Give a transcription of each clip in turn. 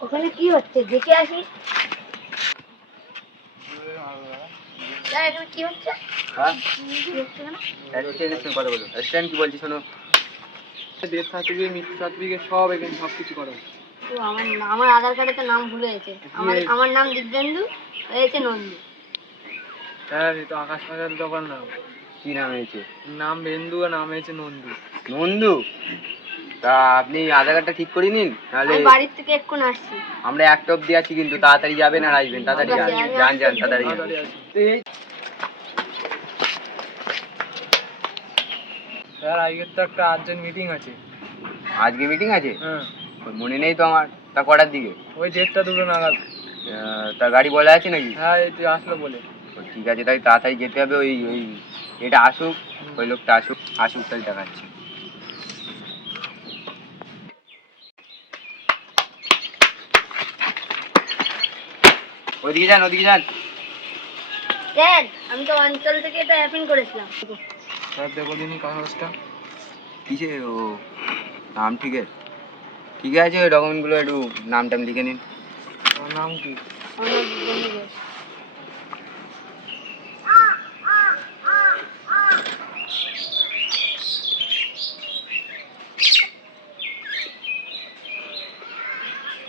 ওখানে কি হচ্ছে? দেখে আসি। কি হচ্ছে? হ্যাঁ? কি বলছি শোনো। ডেথ সার্টিফিকেট মৃত্যু সার্টিফিকেট সব এখানে সব কিছু করো আমার আমার আধার কার্ডে তো নাম ভুলে গেছে। আমার আমার নাম দিব্যেন্দু হয়েছে নন্দী। হ্যাঁ আকাশ পাতাল দোকান নাম। কি নাম হয়েছে? নাম বেন্দু আর নাম হয়েছে নন্দু। নন্দু? তা আপনি আধার কার্ডটা ঠিক করে নিন আমি বাড়ির থেকে এক্ষুনি আসছি। আমরা একটা অব্দি আছি কিন্তু তাড়াতাড়ি যাবেন আর আসবেন তাড়াতাড়ি যান যান যান। তাড়াতাড়ি যান স্যার আজকের তো একটা আর্জেন্ট মিটিং আছে। আজকে মিটিং আছে? হ্যাঁ। মনে নেই তো আমার তা কটার দিকে? ওই ডেটটা দুটো নাগাদ। আহ, তা গাড়ি বলা আছে নাকি? হ্যাঁ এই তুই আসলো বলে। ঠিক আছে তাই তাড়াতাড়ি যেতে হবে ওই ওই এটা আসুক ওই লোকটা আসুক আসুক তাই দেখাচ্ছি। ওইদিকে যান ওদিকে যান। স্যার আমি তো অঞ্চল থেকে এটা অ্যাপিন করেছিলাম। স্যার দেখো দিনই কাগজটা কিসে ও নাম ঠিক আছে ঠিক আছে ওই ডকুমেন্টগুলো একটু নাম টাম লিখে নিন। আমার নাম কি?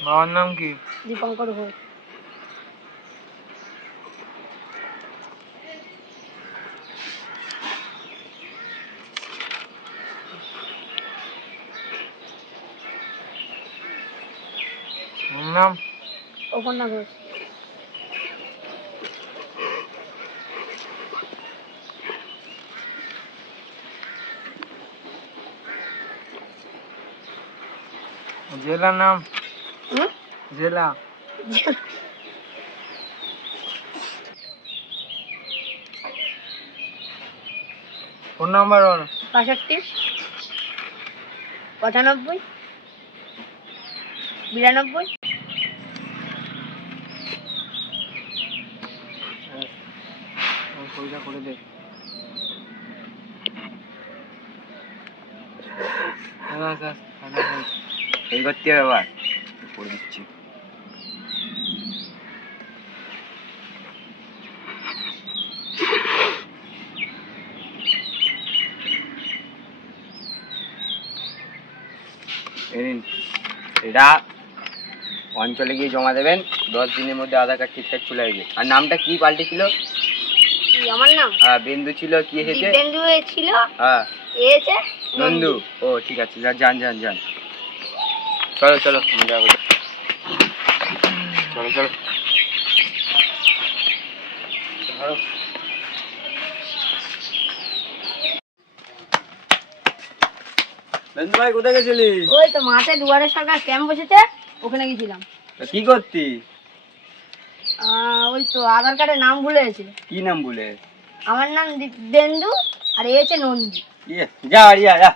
আমার নাম কি? দীপঙ্কর ঘোষ। নাম অপর্ণা ঘোষ জেলার নাম? জেলা। ফোন নাম্বার বলো। বাষট্টি পঁচানব্বই। বিরানব্বই। আমার করে দে। এটা অঞ্চলে গিয়ে জমা দেবেন। দশ দিনের মধ্যে আধার কার্ড ঠিকঠাক চলে আসবে। আর নামটা কি পাল্টেছিল? আমার নাম? হ্যাঁ বিন্দু ছিল কি এসেছে দিব্যেন্দু ছিল হ্যাঁ নন্দু। ও ঠিক আছে যান যান যান। চলো চলো যাব। চলো চলো। ভাই কোথায় গেছিলি? ওই তো মাঠে দুয়ারে সরকার ক্যাম্প বসেছে ওখানে গেছিলাম। কি করতি? ওই তো আধার কার্ডে নাম ভুলে গেছে কি নাম বলে আমার নাম দেন্দু আর এ হচ্ছে নন্দী। ইয়ে যা যা যা